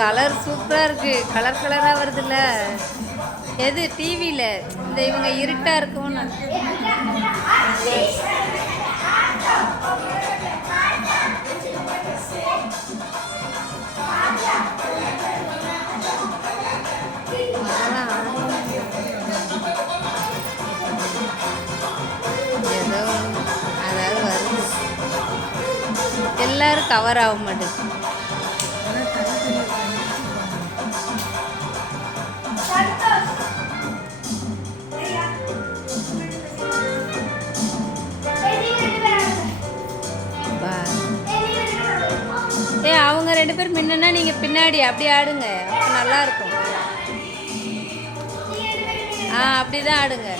Colour சூப்பராக இருக்குது. Colour கலராக வருதுல்ல. எது டிவியில் இந்த இவங்க இருட்டாக இருக்கும்னு ஏதோ அதாவது வருது. எல்லாரும் கவர் ஆக மாட்டேங்குது. அவங்க 2 பேர் முன்னா நீங்கள் பின்னாடி அப்படி ஆடுங்க. அப்போ நல்லா இருக்கும். அப்படிதான் ஆடுங்க.